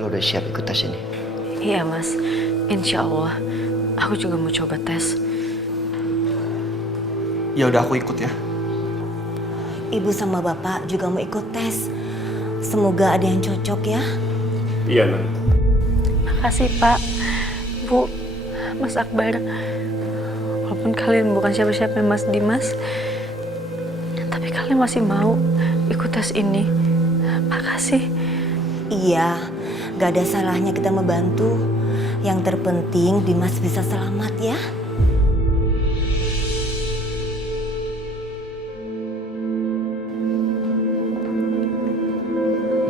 lo udah siap ikut tes ini? Iya mas, insya Allah. Aku juga mau coba tes. Ya udah aku ikut ya. Ibu sama bapak juga mau ikut tes. Semoga ada yang cocok ya. Iya, Nan. Makasih Pak, Bu, Mas Akbar. Walaupun kalian bukan siapa-siapa Mas Dimas, tapi kalian masih mau ikut tes ini. Makasih. Iya, gak ada salahnya kita membantu. Yang terpenting Dimas bisa selamat ya.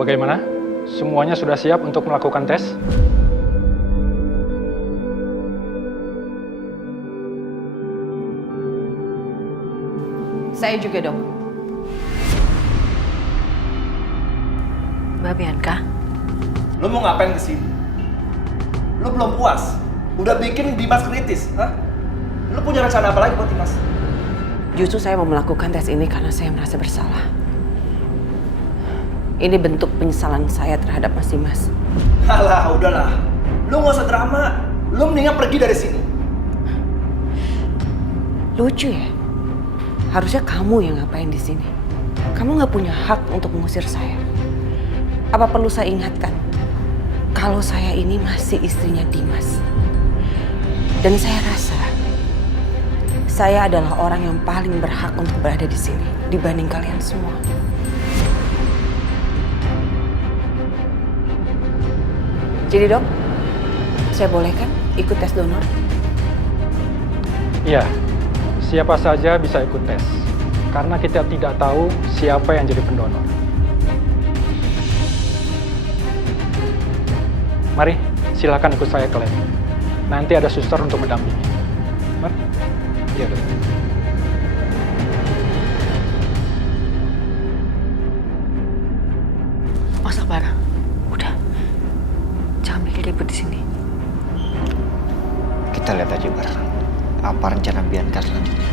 Bagaimana? Semuanya sudah siap untuk melakukan tes? Saya juga, Dok. Mbak Bianca, Lo mau ngapain kesini? Lo belum puas? Udah bikin Dimas kritis, hah? Lo punya rencana apa lagi buat Dimas? Justru saya mau melakukan tes ini karena saya merasa bersalah. Ini bentuk penyesalan saya terhadap Mas Dimas. Alah, udahlah. Lo nggak usah drama. Lo mendingan pergi dari sini. Lucu ya? Harusnya kamu yang ngapain di sini. Kamu nggak punya hak untuk mengusir saya. Apa perlu saya ingatkan? Kalau saya ini masih istrinya Dimas. Dan saya rasa saya adalah orang yang paling berhak untuk berada di sini dibanding kalian semua. Jadi dok, saya boleh kan ikut tes donor? Iya, siapa saja bisa ikut tes. Karena kita tidak tahu siapa yang jadi pendonor. Mari, silakan ikut saya ke lab. Nanti ada suster untuk mendampingi. Mari. Iya, Dok. Mas Akbar, udah. Jangan bikin ribut di sini. Kita lihat aja bareng. Apa rencana Bianca selanjutnya?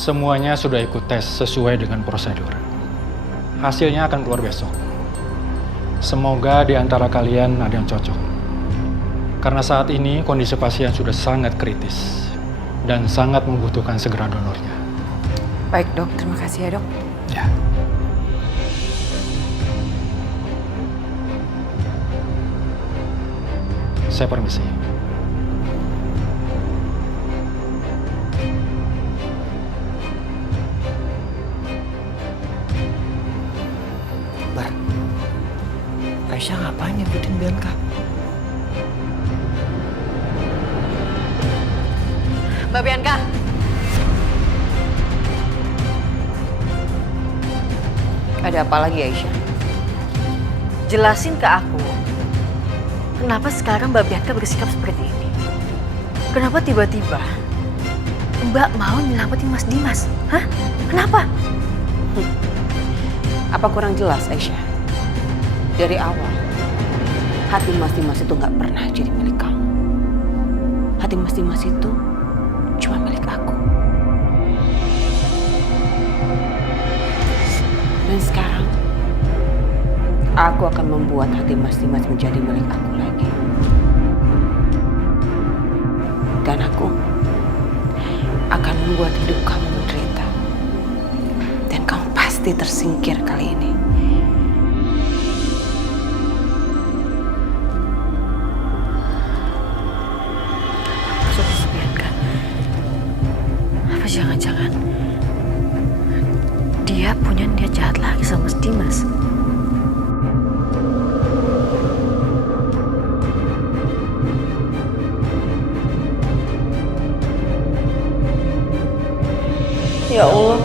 Semuanya sudah ikut tes sesuai dengan prosedur. Hasilnya akan keluar besok. Semoga di antara kalian ada yang cocok. Karena saat ini kondisi pasien sudah sangat kritis dan sangat membutuhkan segera donornya. Baik dok, terima kasih ya dok. Ya. Saya permisi. Bar, Aisyah ngapain ngikutin Bianca? Mbak Bianca. Ada apa lagi Aisyah? Jelasin ke aku, kenapa sekarang Mbak Bianca bersikap seperti ini? Kenapa tiba-tiba Mbak mau nyelamatin Mas Dimas? Hah? Kenapa? Apa kurang jelas Aisyah? Dari awal, hati Mas Dimas itu nggak pernah jadi milik kamu. Hati Mas Dimas itu cuma milik aku. Dan sekarang, aku akan membuat hati Mas Dimas menjadi milik aku lagi. Dan aku akan membuat hidup kamu menderita. Dan kamu pasti tersingkir kali ini. Maksud Mbak Bianca, apa jangan-jangan dia punya niat jahat lagi sama Mas Dimas? Ya Allah,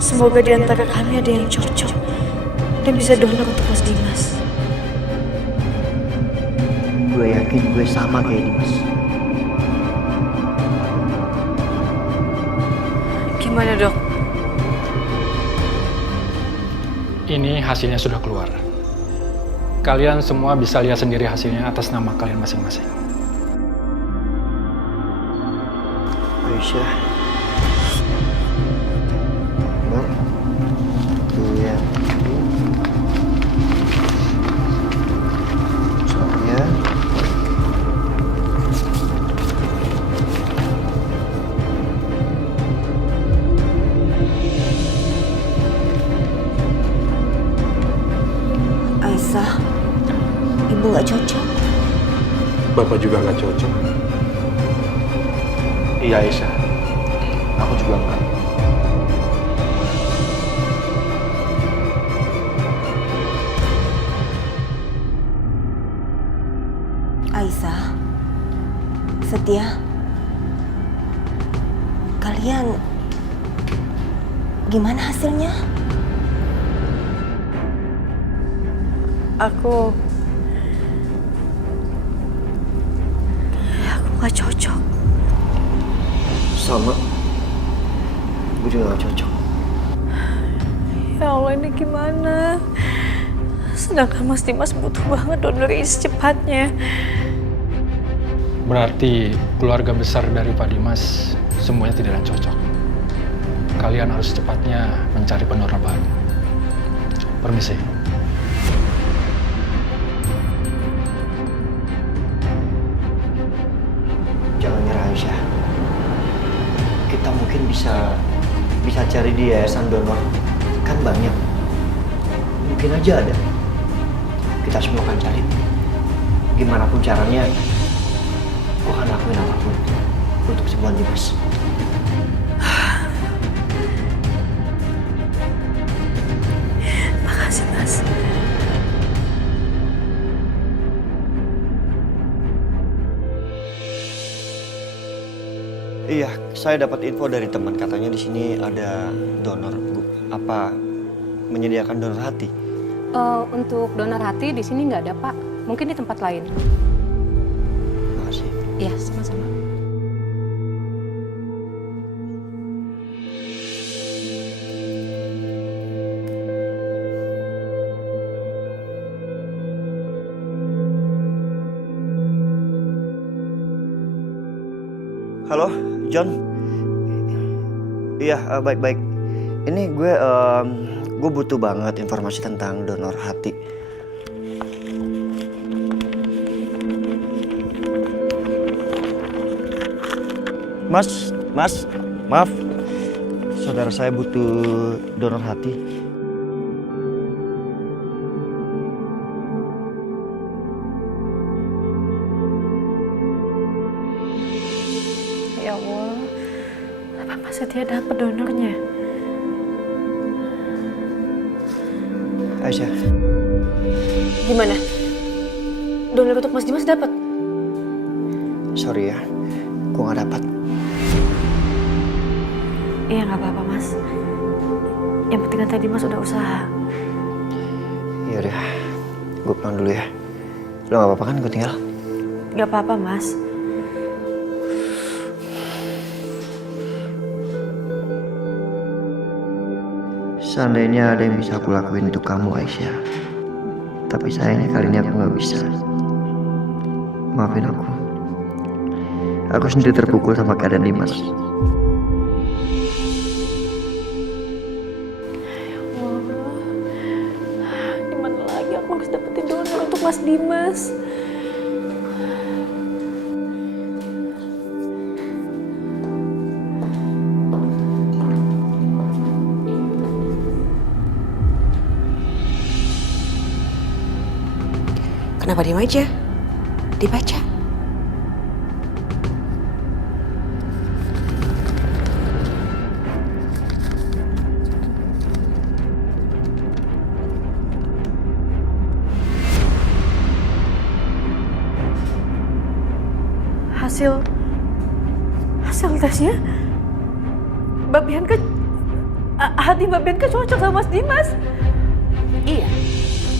semoga di antara kami ada yang cocok dan bisa donor untuk Mas Dimas. Gue yakin gue sama kayak Dimas. Gimana dok? Ini hasilnya sudah keluar. kalian semua bisa lihat sendiri hasilnya atas nama kalian masing-masing. Aisyah. Bar. Iya. Soalnya. Aisyah, ibu nggak cocok. Bapak juga nggak cocok. Iya Aisyah, aku juga enggak. Aisyah, Setia, kalian gimana hasilnya? Aku nggak cocok. Sama. Gue juga gak cocok. Ya Allah, ini gimana? Sedangkan Mas Dimas butuh banget donor ini secepatnya. Berarti keluarga besar dari Pak Dimas semuanya tidak ada cocok. Kalian harus cepatnya mencari pendonor baru. Permisi. Jangan nyerah Aisyah. Kita mungkin bisa cari di yayasan donor. Kan banyak. Mungkin aja ada. Kita semua akan cari. Gimana pun caranya, gue akan lakuin apapun untuk sembuhan Dimas. Makasih, Mas. Iya, saya dapat info dari teman, katanya di sini ada donor, Bu. Apa menyediakan donor hati? Untuk donor hati di sini nggak ada, Pak. Mungkin di tempat lain. Makasih. Iya, sama-sama. Halo, John. Iya, baik-baik. Ini gue butuh banget informasi tentang donor hati. Mas, maaf. Saudara saya butuh donor hati. Ya Allah, apa Mas Setia dapat donornya? Aisyah, Gimana? Donor untuk Mas Dimas dapat? sorry ya, gue gak dapat. Iya, nggak apa-apa, Mas. Yang penting kan tadi Mas udah usaha. Ya udah, gue pulang dulu ya. Lo gak apa-apa kan gue tinggal? Nggak apa-apa, Mas. Seandainya ada yang bisa aku lakuin untuk kamu, Aisyah. Tapi sayangnya kali ini aku gak bisa. Maafin aku. Aku sendiri terpukul sama keadaan Dimas. Gimana lagi aku harus dapetin donor untuk Mas Dimas? Kenapa diam aja? Dibaca. Hasil tesnya Mbak Bianca, hati Mbak Bianca cocok sama Mas Dimas. Iya.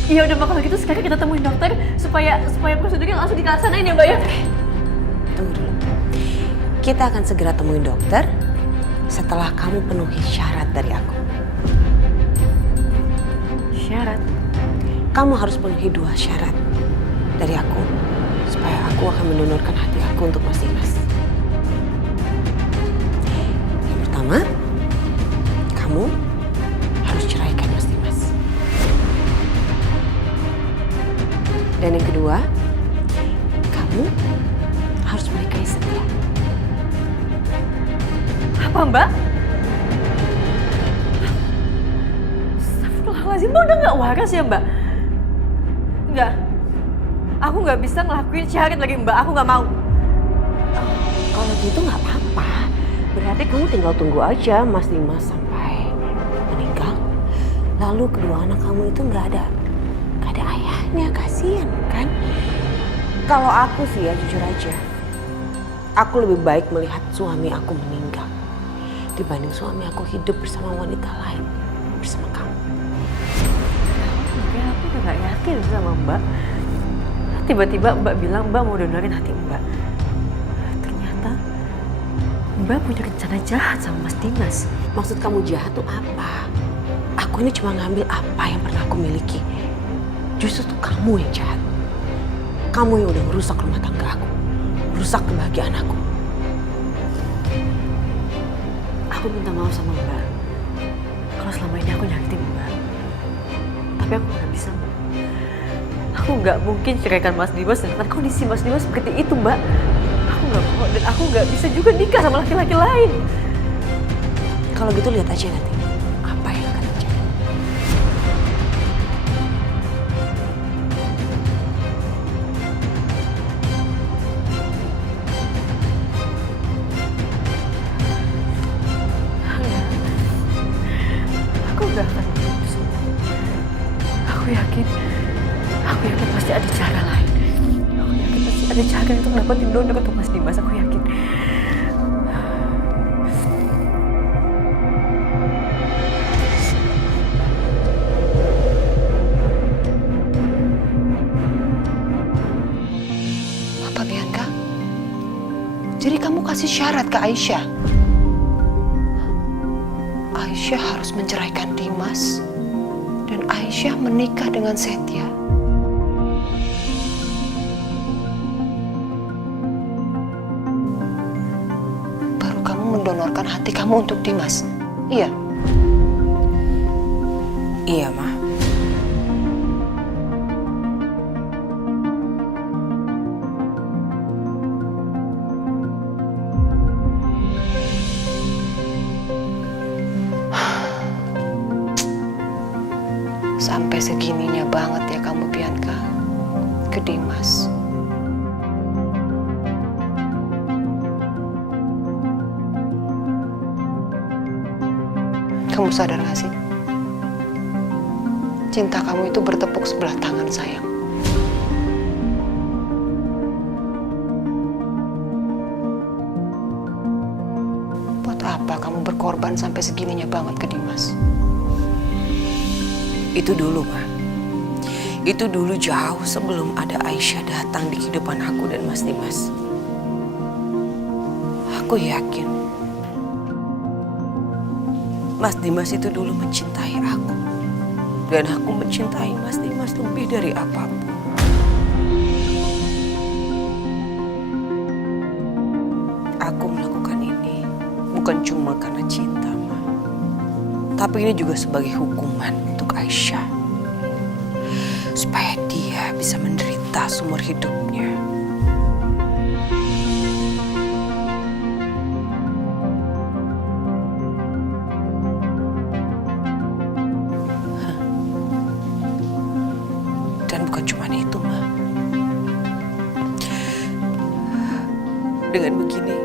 Ya udah, kalau gitu sekarang kita temuin dokter supaya prosedurnya langsung dilaksanain ya, Mbak ya. Tunggu dulu. Kita akan segera temuin dokter setelah kamu penuhi syarat dari aku. Syarat? kamu harus penuhi 2 syarat dari aku supaya aku akan mendonorkan hati aku untuk Mas Dimas. Yang pertama, kamu harus ceraikan Mas Dimas. Dan yang kedua, kamu harus menikahi Setia. Apa Mbak? Astagfirullahaladzim, Mbak udah gak waras ya Mbak? Enggak. Aku gak bisa ngelakuin syarat lagi Mbak, aku gak mau. Kalau gitu nggak apa-apa. Berarti kamu tinggal tunggu aja Mas Dimas sampai meninggal. Lalu kedua anak kamu itu nggak ada ayahnya, kasihan kan? Kalau aku sih ya jujur aja, aku lebih baik melihat suami aku meninggal dibanding suami aku hidup bersama wanita lain, bersama kamu. Makanya aku udah gak yakin sama Mbak. Tiba-tiba Mbak bilang Mbak mau donorin hati Mbak. Ternyata Mbak punya rencana jahat sama Mas Dimas. Maksud kamu jahat tuh apa? Aku ini cuma ngambil apa yang pernah aku miliki. Justru tuh kamu yang jahat. Kamu yang udah merusak rumah tangga aku, merusak kebahagiaan aku. Aku minta maaf sama Mbak. Kalau selama ini aku nyakitin Mbak. Tapi aku gak bisa Mbak. Aku gak mungkin ceraikan Mas Dimas dengan kondisi Mas Dimas seperti itu Mbak. Aku gak mau dan aku gak bisa juga nikah sama laki-laki lain. Kalau gitu lihat aja nanti apa yang akan terjadi. Aku gak akan putus. Aku yakin pasti ada cara lain. Aku yakin pasti ada cara untuk dapetin donor untuk Mas Dimas. Aku yakin. Apa Bianca? Jadi kamu kasih syarat ke Aisyah? Aisyah harus menceraikan Dimas dan Aisyah menikah dengan Setia. Baru kamu mendonorkan hati kamu untuk Dimas. Iya. Iya, Ma. Sampai segininya banget ya kamu Bianca ke Dimas. Kamu sadar gak sih? Cinta kamu itu bertepuk sebelah tangan sayang. Buat apa kamu berkorban sampai segininya banget ke Dimas? Itu dulu, Ma. Itu dulu jauh sebelum ada Aisyah datang di kehidupan aku dan Mas Dimas. Aku yakin Mas Dimas itu dulu mencintai aku. Dan aku mencintai Mas Dimas lebih dari apapun. Aku melakukan ini bukan cuma karena cinta, Ma. Tapi ini juga sebagai hukuman untuk Aisyah. Supaya dia bisa menderita seumur hidupnya. Dan bukan cuma itu, Ma. Dengan begini,